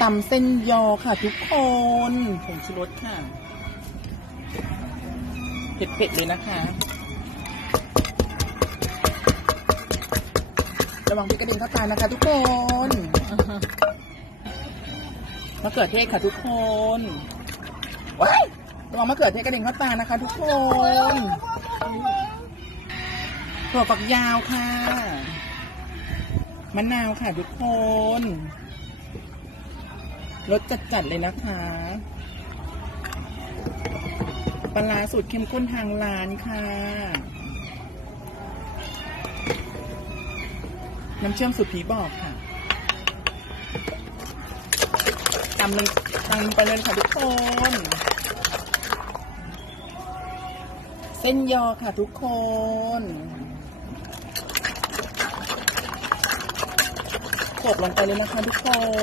ตำเส้นยอค่ะทุกคนผงชูรสค่ะ เผ็ดๆเลยนะคะ ระวังพริกกระเด็นเข้าตานะคะทุกคนมะเขือเทศค่ะทุกคนว้ายระวังมะเขือเทศกระเด็นเข้าตานะคะ ทุกคนถั่วฝักยาวค่ะ มะนาวค่ะทุกคน รสจัดๆเลยนะคะปลาสูตรเข้มข้นทางร้านค่ะ น้ำเชื่อมสูตรผีบอกค่ะตำลงตำไปเลยค่ะทุกคน เส้นยอค่ะทุกคนขลกลงไปเลยนะคะทุกคน